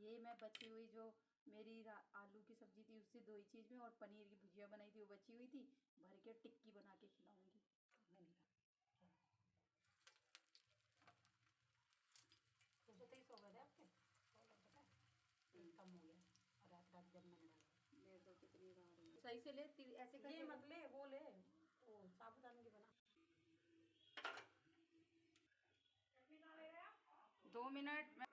ये मैं बची हुई जो मेरी आलू की सब्जी थी उससे दो ही चीज़ में, और पनीर की भुजिया बनाई थी वो बची हुई थी, भर के टिक्की बना के खिलाऊंगी। तो 23 हो गए थे आपके, पता है कम हो गया। और रात रात जब मैंने डाला मेरे तो कितनी बार सही से ले ऐसे करके। ये मत ले, वो ले, वो साबुदाने की बना। 2 मिनट में